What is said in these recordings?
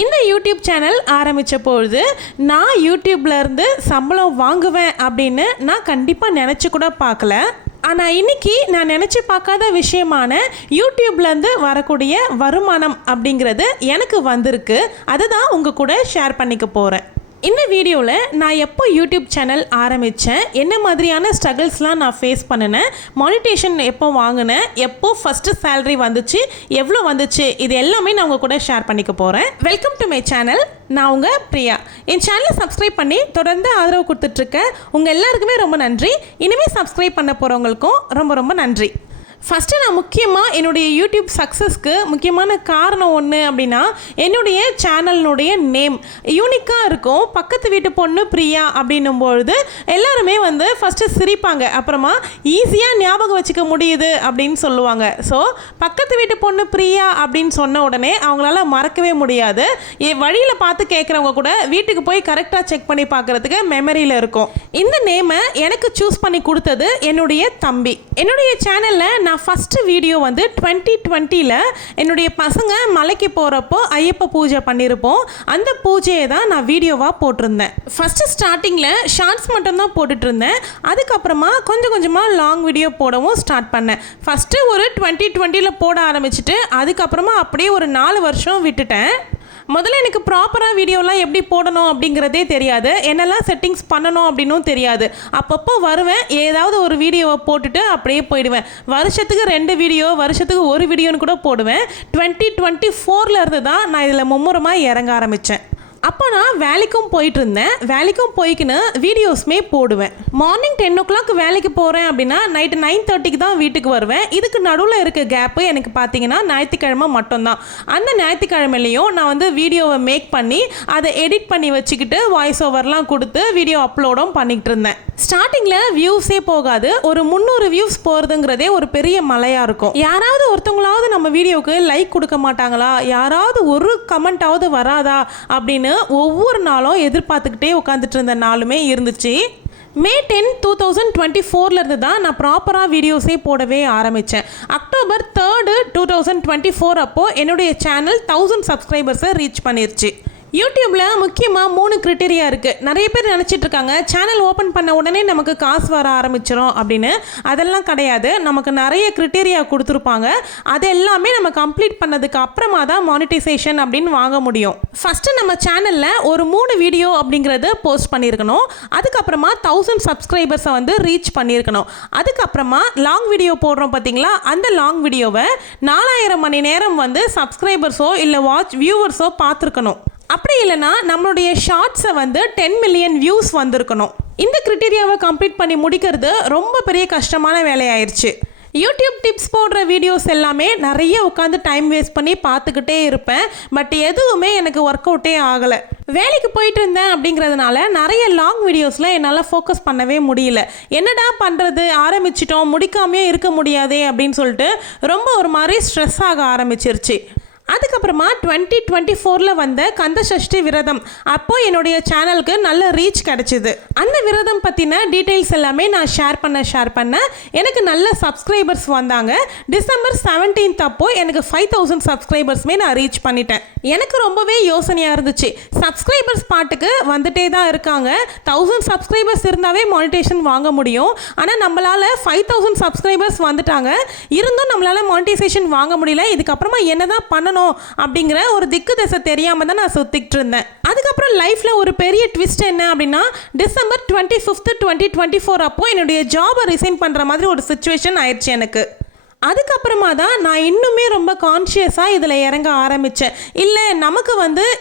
இந்த YouTube channel ஆரம்பித்த பொழுது நான் யூடியூப்லேருந்து சம்பளம் வாங்குவேன் அப்படின்னு நான் கண்டிப்பாக நினச்சி கூட பார்க்கல. ஆனால் இன்றைக்கி நான் நினச்சி பார்க்காத விஷயமான யூடியூப்லேருந்து வரக்கூடிய வருமானம் அப்படிங்கிறது எனக்கு வந்திருக்கு. அதுதான் உங்கள் கூட ஷேர் பண்ணிக்க போகிறேன். இந்த வீடியோவில் நான் எப்போ யூடியூப் சேனல் ஆரம்பித்தேன், என்ன மாதிரியான ஸ்ட்ரகிள்ஸ்லாம் நான் ஃபேஸ் பண்ணினேன், மானிட்டேஷன் எப்போ வாங்கினேன், எப்போ ஃபஸ்ட்டு சேலரி வந்துச்சு, எவ்வளோ வந்துச்சு, இது எல்லாமே நான் உங்கள் கூட ஷேர் பண்ணிக்க போகிறேன். Welcome to my channel. நான் உங்கள் பிரியா. என் சேனலை சப்ஸ்கிரைப் பண்ணி தொடர்ந்து ஆதரவு கொடுத்துட்ருக்கேன். உங்கள் எல்லாருக்குமே ரொம்ப நன்றி. இனிமேல் சப்ஸ்கிரைப் பண்ண போகிறவங்களுக்கும் ரொம்ப ரொம்ப நன்றி. ஃபஸ்ட்டு நான் முக்கியமாக என்னுடைய யூடியூப் சக்ஸஸ்க்கு முக்கியமான காரணம் ஒன்று அப்படின்னா, என்னுடைய சேனலினுடைய நேம் யூனிக்காக இருக்கும். பக்கத்து வீட்டு பொண்ணு பிரியா அப்படின்னும்பொழுது எல்லாருமே ஃபஸ்ட்டு சிரிப்பாங்க, அப்புறமா ஈஸியாக ஞாபகம் வச்சுக்க முடியுது அப்படின்னு சொல்லுவாங்க. ஸோ பக்கத்து வீட்டு பொண்ணு பிரியா அப்படின்னு சொன்ன உடனே அவங்களால மறக்கவே முடியாது. வழியில் பார்த்து கேட்குறவங்க கூட வீட்டுக்கு போய் கரெக்டாக செக் பண்ணி பார்க்குறதுக்கு மெமரியில் இருக்கும். இந்த நேமை எனக்கு சூஸ் பண்ணி கொடுத்தது என்னுடைய தம்பி. என்னுடைய சேனலில் நான் ஃபஸ்ட்டு வீடியோ 2020 என்னுடைய பசங்க மலைக்கு போகிறப்போ ஐயப்ப பூஜை பண்ணியிருப்போம். அந்த பூஜையை தான் நான் வீடியோவாக போட்டிருந்தேன். ஃபஸ்ட்டு ஸ்டார்டிங்கில் ஷார்ட்ஸ் மட்டும்தான் போட்டுட்டு இருந்தேன். அதுக்கப்புறமா கொஞ்சம் கொஞ்சமாக லாங் வீடியோ போடவும் ஸ்டார்ட் பண்ணேன். ஃபஸ்ட்டு ஒரு 2020 போட ஆரம்பிச்சுட்டு அதுக்கப்புறமா அப்படியே ஒரு 4 வருஷம் விட்டுட்டேன். முதல்ல எனக்கு ப்ராப்பராக வீடியோலாம் எப்படி போடணும் அப்படிங்கிறதே தெரியாது, என்னெல்லாம் செட்டிங்ஸ் பண்ணணும் அப்படின்னும் தெரியாது. அப்பப்போ வருவேன், ஏதாவது ஒரு வீடியோவை போட்டுட்டு அப்படியே போயிடுவேன். வருஷத்துக்கு 2 வீடியோ, வருஷத்துக்கு 1 வீடியோன்னு கூட போடுவேன். 2024 இருந்து தான் நான் இதில் மும்முரமாக இறங்க ஆரம்பித்தேன். அப்போ நான் வேலைக்கும் போயிட்டு இருந்தேன். வேலைக்கும் போய்க்குன்னு வீடியோஸுமே போடுவேன். மார்னிங் 10 o'clock வேலைக்கு போகிறேன் அப்படின்னா நைட்டு 9:30 தான் வீட்டுக்கு வருவேன். இதுக்கு நடுவில் இருக்க கேப்பு எனக்கு பார்த்தீங்கன்னா ஞாயிற்றுக்கிழமை மட்டும்தான். அந்த ஞாயிற்றுக்கிழமையிலையும் நான் வீடியோவை மேக் பண்ணி அதை எடிட் பண்ணி வச்சுக்கிட்டு வாய்ஸ் ஓவர்லாம் கொடுத்து வீடியோ அப்லோடும் பண்ணிக்கிட்டு இருந்தேன். ஸ்டார்டிங்கில் வியூஸே போகாது. ஒரு 300 வியூஸ் போகிறதுங்கிறதே ஒரு பெரிய மலையாக இருக்கும். யாராவது ஒருத்தவங்களாவது நம்ம வீடியோவுக்கு லைக் கொடுக்க மாட்டாங்களா, யாராவது ஒரு கமெண்ட்டாவது வராதா அப்படின்னு ஒவ்வொரு நாளும் எதிர்பார்த்துக்கிட்டே உட்காந்துட்டு இருந்த நாளுமே இருந்துச்சு. May 10, 2024 இருந்து தான் நான் ப்ராப்பராக வீடியோஸே போடவே ஆரம்பித்தேன். October 3, 2024 அப்போ என்னுடைய சேனல் 1000 சப்ஸ்கிரைபர்ஸை ரீச் பண்ணிருச்சு. யூடியூப்பில் முக்கியமாக 3 கிரிட்டீரியா இருக்குது. நிறைய பேர் நினச்சிட்டு இருக்காங்க சேனல் ஓப்பன் பண்ண உடனே நமக்கு காசு வர ஆரம்பிச்சிடும் அப்படின்னு. அதெல்லாம் கிடையாது. நமக்கு நிறைய கிரிட்டீரியா கொடுத்துருப்பாங்க. அது எல்லாமே நம்ம கம்ப்ளீட் பண்ணதுக்கு அப்புறமா தான் மானிட்டைசேஷன் அப்படின்னு வாங்க முடியும். ஃபஸ்ட்டு நம்ம சேனலில் ஒரு 3 வீடியோ அப்படிங்கிறது போஸ்ட் பண்ணியிருக்கணும். அதுக்கப்புறமா 1000 சப்ஸ்கிரைபர்ஸை ரீச் பண்ணியிருக்கணும். அதுக்கப்புறமா லாங் வீடியோ போடுறோம் பார்த்தீங்களா, அந்த லாங் வீடியோவை 4000 மணி நேரம் சப்ஸ்கிரைபர்ஸோ இல்லை வியூவர்ஸோ பார்த்துருக்கணும். அப்படி இல்லைனா நம்மளுடைய ஷார்ட்ஸை 10 மில்லியன் வியூஸ் வந்திருக்கணும். இந்த கிரிட்டீரியாவை கம்ப்ளீட் பண்ணி முடிக்கிறது ரொம்ப பெரிய கஷ்டமான வேலையாயிருச்சு. யூடியூப் டிப்ஸ் போடுற வீடியோஸ் எல்லாமே நிறைய உட்காந்து டைம் வேஸ்ட் பண்ணி பார்த்துக்கிட்டே இருப்பேன். பட் எதுவுமே எனக்கு ஒர்க் அவுட்டே ஆகலை. வேலைக்கு போயிட்டு இருந்தேன் அப்படிங்கிறதுனால நிறைய லாங் வீடியோஸில் என்னால் ஃபோக்கஸ் பண்ணவே முடியல. என்னடா பண்ணுறது, ஆரம்பிச்சிட்டோம் முடிக்காமையே இருக்க முடியாதே அப்படின்னு சொல்லிட்டு ரொம்ப ஒரு மாதிரி ஸ்ட்ரெஸ் ஆக ஆரம்பிச்சிருச்சு. அதுக்கப்புறமா 2024 வந்த கந்த சஷ்டி விரதம் அப்போ என்னுடைய சேனலுக்கு நல்ல ரீச் கிடச்சிது. அந்த விரதம் பற்றின டீட்டெயில்ஸ் எல்லாமே நான் ஷேர் பண்ண எனக்கு நல்ல சப்ஸ்கிரைபர்ஸ் வந்தாங்க. December 17 அப்போ எனக்கு 5000 சப்ஸ்கிரைபர்ஸ்மே நான் ரீச் பண்ணிட்டேன். எனக்கு ரொம்பவே யோசனையாக இருந்துச்சு. சப்ஸ்கிரைபர்ஸ் பாட்டுக்கு வந்துட்டே தான் இருக்காங்க. 1000 சப்ஸ்கிரைபர்ஸ் இருந்தாவே மானிட்டேஷன் வாங்க முடியும். ஆனால் நம்மளால் 5000 சப்ஸ்கிரைபர்ஸ் வந்துட்டாங்க, இருந்தும் நம்மளால் மானிட்டைசேஷன் வாங்க முடியல. இதுக்கப்புறமா என்ன தான் பண்ணணும் அப்படிங்கிற ஒரு திக்கு திசை தெரியாம தான் நான் சுத்திட்டு இருந்தேன். அதுக்கப்புறம் லைஃப்ல ஒரு பெரிய ட்விஸ்ட் என்ன அப்படின்னா, December 25, 2024 அப்போ என்னுடைய ஜாபை ரிசைன் பண்ற மாதிரி ஒரு சிச்சுவேஷன் ஆயிடுச்சு எனக்கு. அதுக்கப்புறமா தான் நான் இன்னுமே ரொம்ப கான்ஷியஸாக இதில் இறங்க ஆரம்பித்தேன். இல்லை நமக்கு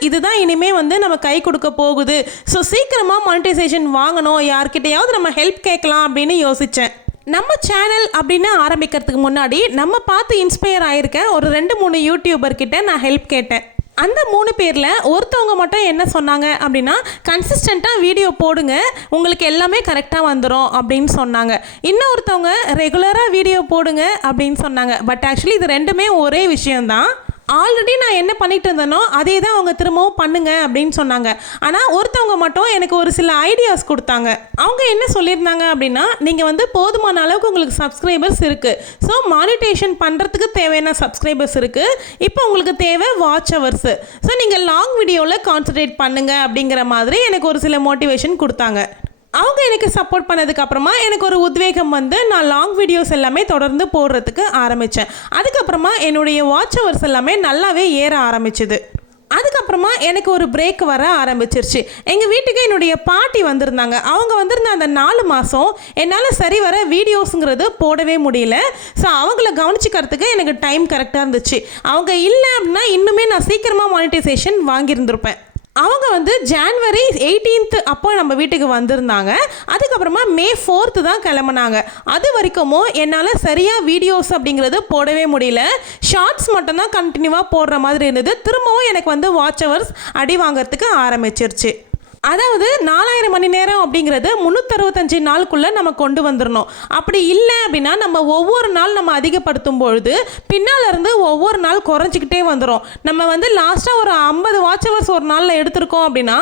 இதுதான் இனிமேல் நம்ம கை கொடுக்க போகுது. ஸோ சீக்கிரமாக மானிட்டைசேஷன் வாங்கணும், யார்கிட்டையாவது நம்ம ஹெல்ப் கேட்கலாம் அப்படின்னு யோசித்தேன். நம்ம சேனல் அப்படின்னு ஆரம்பிக்கிறதுக்கு முன்னாடி நம்ம பார்த்து இன்ஸ்பயர் ஆகிருக்க ஒரு 2-3 யூடியூபர்கிட்ட நான் ஹெல்ப் கேட்டேன். அந்த 3 பேரில் ஒருத்தவங்க மட்டும் என்ன சொன்னாங்க அப்படின்னா, கன்சிஸ்டண்ட்டாக வீடியோ போடுங்க, உங்களுக்கு எல்லாமே கரெக்டாக வந்துடும் அப்படின்னு சொன்னாங்க. இன்னொருத்தவங்க ரெகுலராக வீடியோ போடுங்க அப்படின்னு சொன்னாங்க. பட் ஆக்சுவலி இது ரெண்டுமே ஒரே விஷயம்தான். ஆல்ரெடி நான் என்ன பண்ணிட்டு இருந்தேனோ அதே தான் அவங்க திரும்பவும் பண்ணுங்க அப்படின்னு சொன்னாங்க. ஆனால் ஒருத்தவங்க மட்டும் எனக்கு ஒரு சில ஐடியாஸ் கொடுத்தாங்க. அவங்க என்ன சொல்லியிருந்தாங்க அப்படின்னா, நீங்கள் வந்து போதுமான அளவுக்கு உங்களுக்கு சப்ஸ்கிரைபர்ஸ் இருக்குது, ஸோ மானிட்டேஷன் பண்ணுறதுக்கு தேவையான சப்ஸ்கிரைபர்ஸ் இருக்குது, இப்போ உங்களுக்கு தேவை வாட்ச் ஹவர்ஸு, ஸோ நீங்கள் லாங் வீடியோவில் கான்சன்ட்ரேட் பண்ணுங்க அப்படிங்கிற மாதிரி எனக்கு ஒரு சில மோட்டிவேஷன் கொடுத்தாங்க. அவங்க எனக்கு சப்போர்ட் பண்ணதுக்கு அப்புறமா எனக்கு ஒரு உத்வேகம் வந்து நான் லாங் வீடியோஸ் எல்லாமே தொடர்ந்து போடுறதுக்கு ஆரம்பித்தேன். அதுக்கப்புறமா என்னுடைய வாட்ச் ஹவர்ஸ் எல்லாமே நல்லாவே ஏற ஆரம்பிச்சுது. அதுக்கப்புறமா எனக்கு ஒரு பிரேக் வர ஆரம்பிச்சிருச்சு. எங்கள் வீட்டுக்கு என்னுடைய பாட்டி வந்திருந்தாங்க. அவங்க வந்திருந்த அந்த 4 மாதம் என்னால் சரி வர வீடியோஸுங்கிறது போடவே முடியல. ஸோ அவங்கள கவனிச்சிக்கிறதுக்கு எனக்கு டைம் கரெக்டாக இருந்துச்சு. அவங்க இல்லை அப்படின்னா இன்னுமே நான் சீக்கிரமாக மானிட்டைசேஷன் வாங்கியிருந்திருப்பேன். அவங்க வந்து ஜான்வரி 18 அப்போ நம்ம வீட்டுக்கு வந்திருந்தாங்க. அதுக்கப்புறமா May 4 தான் கிளம்புனாங்க. அது வரைக்கும் என்னால் சரியாக வீடியோஸ் அப்படிங்கிறது போடவே முடியல. ஷார்ட்ஸ் மட்டும்தான் கண்டினியூவாக போடுற மாதிரி இருந்தது. திரும்பவும் எனக்கு வந்து வாட்ச் ஹவர்ஸ் அடி வாங்கிறதுக்கு ஆரம்பிச்சிருச்சு. அதாவது 4000 மணி நேரம் அப்படிங்கிறது 365 நாளுக்குள்ளே நம்ம கொண்டு வந்துடணும். அப்படி இல்லை அப்படின்னா நம்ம ஒவ்வொரு நாள் நம்ம அதிகப்படுத்தும் பொழுது பின்னால் இருந்து ஒவ்வொரு நாள் குறைஞ்சிக்கிட்டே வந்துடும். நம்ம வந்து லாஸ்ட்டாக ஒரு 50 வாட்ச் ஹவர்ஸ் ஒரு நாளில் எடுத்திருக்கோம் அப்படின்னா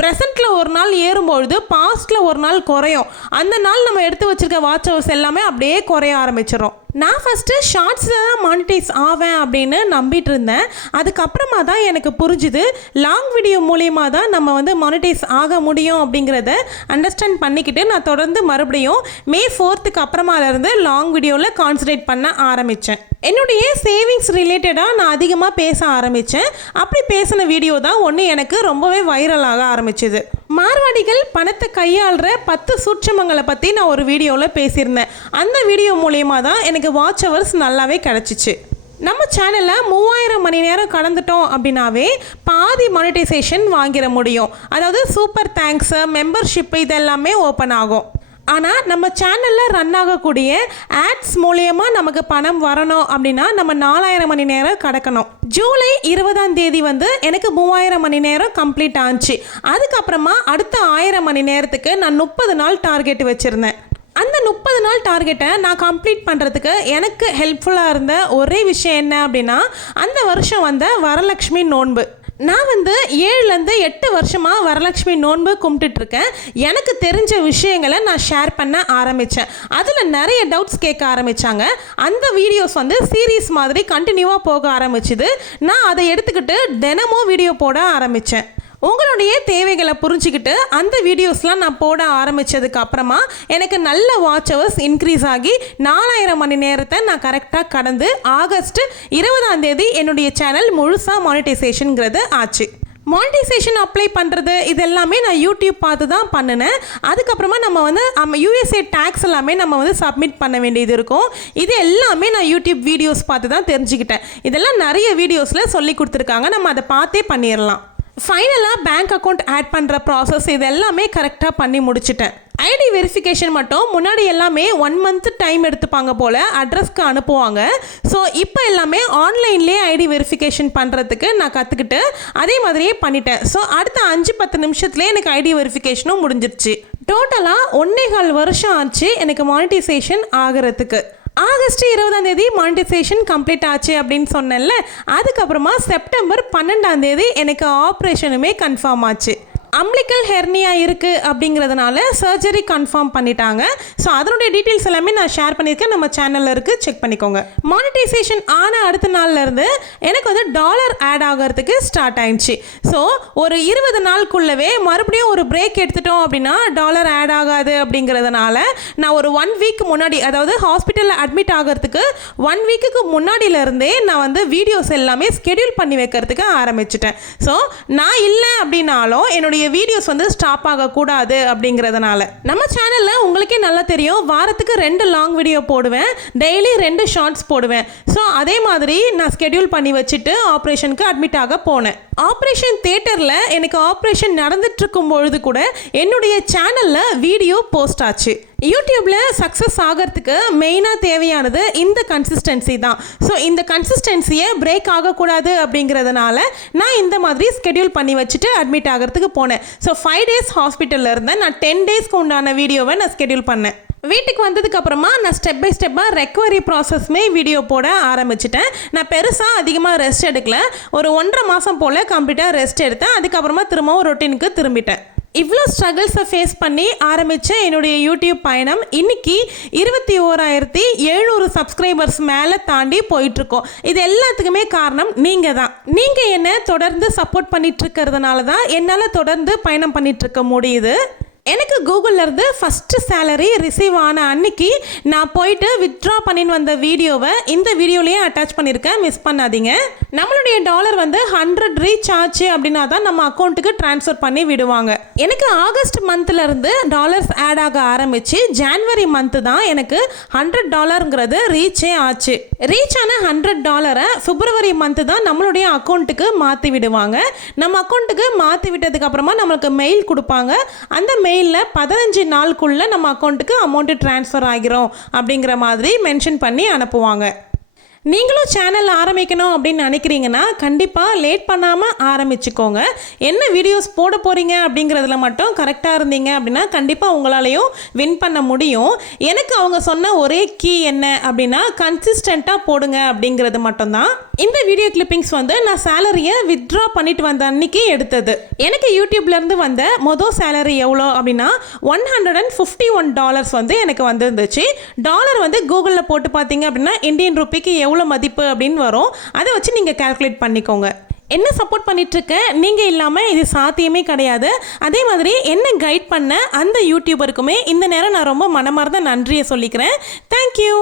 ப்ரெசென்ட்டில் ஒரு நாள் ஏறும்பொழுது பாஸ்ட்டில் ஒரு நாள் குறையும். அந்த நாள் நம்ம எடுத்து வச்சுருக்க வாட்ச் ஹவர்ஸ் எல்லாமே அப்படியே குறைய ஆரம்பிச்சிடும். நான் ஃபஸ்ட்டு ஷார்ட்ஸில் தான் மானிட்டைஸ் ஆவேன் அப்படின்னு நம்பிட்டு இருந்தேன். அதுக்கப்புறமா தான் எனக்கு புரிஞ்சுது லாங் வீடியோ மூலிமா தான் நம்ம வந்து மானிட்டைஸ் ஆக முடியும் அப்படிங்கிறத அண்டர்ஸ்டாண்ட் பண்ணிக்கிட்டு நான் தொடர்ந்து மறுபடியும் May 4 அப்புறமாலேருந்து லாங் வீடியோவில் கான்சன்ட்ரேட் பண்ண ஆரம்பித்தேன். என்னுடைய சேவிங்ஸ் ரிலேட்டடாக நான் அதிகமாக பேச ஆரம்பித்தேன். அப்படி பேசின வீடியோ தான் ஒன்று எனக்கு ரொம்பவே வைரலாக ஆரம்பிச்சுது. மார்வாடிகள் பணத்தை கையாளுற 10 சூட்சமங்களை பற்றி நான் ஒரு வீடியோவில் பேசியிருந்தேன். அந்த வீடியோ மூலியமாக தான் எனக்கு வாட்ச் ஹவர்ஸ் நல்லாவே கிடச்சிச்சு. நம்ம சேனலில் 3000 மணி நேரம் கடந்துட்டோம் அப்படின்னாவே பாதி மானிட்டைசேஷன் வாங்கிட முடியும். அதாவது சூப்பர் தேங்க்ஸு, மெம்பர்ஷிப்பு இதெல்லாமே ஓப்பன் ஆகும். ஆனால் நம்ம சேனலில் ரன் ஆகக்கூடிய ஆட்ஸ் மூலியமாக நமக்கு பணம் வரணும் அப்படின்னா நம்ம 4000 மணி நேரம் கடக்கணும். ஜூலை 20 வந்து எனக்கு 3000 மணி நேரம் கம்ப்ளீட் ஆச்சு. அதுக்கப்புறமா அடுத்த 1000 மணி நேரத்துக்கு நான் 30 நாள் டார்கெட் வச்சுருந்தேன். அந்த 30 நாள் டார்கெட்டை நான் கம்ப்ளீட் பண்ணுறதுக்கு எனக்கு ஹெல்ப்ஃபுல்லாக இருந்த ஒரே விஷயம் என்ன அப்படின்னா அந்த வருஷம் வந்த வரலட்சுமி நோன்பு. நான் வந்து 7லேருந்து 8 வருஷமாக வரலட்சுமி நோன்பு கும்பிட்டுட்ருக்கேன். எனக்கு தெரிஞ்ச விஷயங்களை நான் ஷேர் பண்ண ஆரம்பித்தேன். அதில் நிறைய டவுட்ஸ் கேட்க ஆரம்பித்தாங்க. அந்த வீடியோஸ் வந்து சீரீஸ் மாதிரி கண்டினியூவாக போக ஆரம்பிச்சுது. நான் அதை எடுத்துக்கிட்டு தினமும் வீடியோ போட ஆரம்பித்தேன். உங்களுடைய தேவைகளை புரிஞ்சுக்கிட்டு அந்த வீடியோஸ்லாம் நான் போட ஆரம்பித்ததுக்கு அப்புறமா எனக்கு நல்ல வாட்ச் ஹவர்ஸ் இன்க்ரீஸ் ஆகி 4000 மணி நேரத்தை நான் கரெக்டாக கடந்து ஆகஸ்ட் 20 என்னுடைய சேனல் முழுசாக மானிட்டைசேஷனுங்கிறது ஆச்சு. மானிட்டைசேஷன் அப்ளை பண்ணுறது இது எல்லாமே நான் யூடியூப் பார்த்து தான் பண்ணினேன். அதுக்கப்புறமா நம்ம வந்து USA டேக்ஸ் எல்லாமே நம்ம வந்து சப்மிட் பண்ண வேண்டியது இருக்கும். இது எல்லாமே நான் யூடியூப் வீடியோஸ் பார்த்து தான் தெரிஞ்சுக்கிட்டேன். இதெல்லாம் நிறைய வீடியோஸில் சொல்லி கொடுத்துருக்காங்க. நம்ம அதை பார்த்தே பண்ணிடலாம். ஃபைனலாக பேங்க் அக்கௌண்ட் ஆட் பண்ணுற ப்ராசஸ் இது எல்லாமே கரெக்டாக பண்ணி முடிச்சிட்டேன். ஐடி வெரிஃபிகேஷன் மட்டும் முன்னாடி எல்லாமே 1 மந்த் டைம் எடுத்துப்பாங்க போல் அட்ரஸ்க்கு அனுப்புவாங்க. ஸோ இப்போ எல்லாமே ஆன்லைன்லேயே ஐடி வெரிஃபிகேஷன் பண்ணுறதுக்கு நான் கற்றுக்கிட்டு அதே மாதிரியே பண்ணிட்டேன். ஸோ அடுத்த 5-10 நிமிஷத்துலேயே எனக்கு ஐடி வெரிஃபிகேஷனும் முடிஞ்சிருச்சு. டோட்டலாக 1.25 வருஷம் ஆச்சு எனக்கு மானிட்டைசேஷன் ஆகிறதுக்கு. ஆகஸ்ட் 20 மானிட்டைசேஷன் கம்ப்ளீட் ஆச்சு அப்படின்னு சொன்னேன்ல. அதுக்கப்புறமா செப்டம்பர் 12 எனக்கு ஆப்ரேஷனுமே கன்ஃபார்ம் ஆச்சு. அம்பிளிக்கல் ஹெர்னியா இருக்குது அப்படிங்கிறதுனால சர்ஜரி கன்ஃபார்ம் பண்ணிட்டாங்க. ஸோ அதனுடைய டீட்டெயில்ஸ் எல்லாமே நான் ஷேர் பண்ணியிருக்கேன், நம்ம சேனலில் இருக்குது, செக் பண்ணிக்கோங்க. மானிட்டைசேஷன் ஆன அடுத்த நாள்லேருந்து எனக்கு வந்து டாலர் ஆட் ஆகிறதுக்கு ஸ்டார்ட் ஆயிடுச்சு. ஸோ ஒரு 20 நாளுக்குள்ளவே மறுபடியும் ஒரு பிரேக் எடுத்துட்டோம் அப்படின்னா டாலர் ஆட் ஆகாது அப்படிங்கிறதுனால நான் ஒரு 1 வீக் முன்னாடி, அதாவது ஹாஸ்பிட்டலில் அட்மிட் ஆகிறதுக்கு 1 வீக்குக்கு முன்னாடியிலேருந்தே நான் வந்து வீடியோஸ் எல்லாமே ஸ்கெடியூல் பண்ணி வைக்கிறதுக்கு ஆரம்பிச்சிட்டேன். ஸோ நான் இல்லை அப்படின்னாலும் என்னுடைய வீடியோஸ் வந்து ஸ்டாப் ஆகக்கூடாது அப்படிங்கிறதுனால. நம்ம சேனலில் உங்களுக்கே நல்லா தெரியும், வாரத்துக்கு 2 லாங் வீடியோ போடுவேன், டெய்லி 2 ஷார்ட்ஸ் போடுவேன். ஸோ அதே மாதிரி நான் ஸ்கெடியூல் பண்ணி வச்சுட்டு ஆப்ரேஷனுக்கு அட்மிட் ஆக போனேன். ஆப்ரேஷன் தியேட்டரில் எனக்கு ஆப்ரேஷன் நடந்துட்டு இருக்கும் பொழுது கூட என்னுடைய சேனலில் வீடியோ போஸ்ட் ஆச்சு. யூடியூப்பில் சக்ஸஸ் ஆகிறதுக்கு மெயினாக தேவையானது இந்த கன்சிஸ்டன்சி தான். ஸோ இந்த கன்சிஸ்டன்சியை பிரேக் ஆகக்கூடாது அப்படிங்கிறதுனால நான் இந்த மாதிரி ஸ்கெடியூல் பண்ணி வச்சுட்டு அட்மிட் ஆகிறதுக்கு போனேன். ஸோ 5 டேஸ் ஹாஸ்பிட்டலில் இருந்தேன். நான் 10 டேஸ்க்கு உண்டான வீடியோவை நான் ஸ்கெடியூல் பண்ணேன். வீட்டுக்கு வந்ததுக்கு அப்புறமா நான் ஸ்டெப் பை ஸ்டெப்பாக ரெக்கவரி ப்ராசஸ்மே வீடியோ போட ஆரம்பிச்சிட்டேன். நான் பெருசாக அதிகமாக ரெஸ்ட் எடுக்கல. ஒரு 1.5 மாதம் போல் கம்ப்ளீட்டாக ரெஸ்ட் எடுத்தேன். அதுக்கப்புறமா திரும்பவும் ரொட்டீனுக்கு திரும்பிட்டேன். இவ்வளோ ஸ்ட்ரகிள்ஸை ஃபேஸ் பண்ணி ஆரம்பித்த என்னுடைய யூடியூப் பயணம் இன்னைக்கு 21,700 சப்ஸ்கிரைபர்ஸ் மேலே தாண்டி போயிட்டுருக்கோம். இது எல்லாத்துக்குமே காரணம் நீங்கள் தான். நீங்கள் என்னை தொடர்ந்து சப்போர்ட் பண்ணிட்டு இருக்கிறதுனால தான் என்னால் தொடர்ந்து பயணம் பண்ணிகிட்ருக்க முடியுது. எனக்கு கூகுளிலேருந்து ஃபஸ்ட்டு சேலரி ரிசீவ் ஆன அன்னைக்கு நான் போயிட்டு வித்ட்ரா பண்ணின்னு வந்த வீடியோவை இந்த வீடியோலேயே அட்டாச் பண்ணியிருக்கேன், மிஸ் பண்ணாதீங்க. நம்மளுடைய டாலர் வந்து 100 ரீச் ஆச்சு அப்படின்னா தான் நம்ம அக்கௌண்ட்டுக்கு ட்ரான்ஸ்ஃபர் பண்ணி விடுவாங்க. எனக்கு ஆகஸ்ட் மந்த்லேருந்து டாலர்ஸ் ஆட் ஆக ஆரம்பித்து ஜான்வரி மந்த்து தான் எனக்கு $100 ரீச்சே ஆச்சு. ரீச் ஆன $100 பிப்ரவரி மந்த்து தான் நம்மளுடைய அக்கௌண்ட்டுக்கு மாற்றி விடுவாங்க. நம்ம அக்கௌண்ட்டுக்கு மாற்றி விட்டதுக்கப்புறமா நம்மளுக்கு மெயில் கொடுப்பாங்க. அந்த மெயிலில் 15 நாளுக்குள்ளே நம்ம அக்கௌண்ட்டுக்கு அமௌண்ட்டு ட்ரான்ஸ்ஃபர் ஆகிறோம் அப்படிங்கிற மாதிரி மென்ஷன் பண்ணி அனுப்புவாங்க. நீங்களும் சேனல் ஆரம்பிக்கணும் அப்படின்னு நினைக்கிறீங்கன்னா கண்டிப்பாக லேட் பண்ணாமல் ஆரம்பிச்சுக்கோங்க. என்ன வீடியோஸ் போட போகிறீங்க அப்படிங்கிறதுல மட்டும் கரெக்டாக இருந்தீங்க அப்படின்னா கண்டிப்பாக உங்களாலையும் வின் பண்ண முடியும். எனக்கு அவங்க சொன்ன ஒரே கீ என்ன அப்படின்னா கன்சிஸ்டண்ட்டாக போடுங்க அப்படிங்கிறது மட்டும்தான். இந்த வீடியோ கிளிப்பிங்ஸ் வந்து நான் சேலரியை வித்ட்ரா பண்ணிட்டு வந்த அன்னைக்கு எடுத்தது. எனக்கு யூடியூப்லேருந்து வந்த மொதல் சேலரி எவ்வளோ அப்படின்னா $151 வந்து எனக்கு வந்துருந்துச்சு. டாலர் வந்து கூகுளில் போட்டு பார்த்தீங்க அப்படின்னா இந்தியன் ரூபிக்கு எவ்வளோ மதிப்பு அப்படின்னு வரும். அதை வச்சு நீங்கள் கால்குலேட் பண்ணிக்கோங்க. என்ன சப்போர்ட் பண்ணிட்டுருக்கேன் நீங்கள் இல்லாமல் இது சாத்தியமே கிடையாது. அதே மாதிரி என்ன கைட் பண்ண அந்த யூடியூபருக்குமே இந்த நேரம் நான் ரொம்ப மனமார்ந்த நன்றியை சொல்லிக்கிறேன். தேங்க்யூ.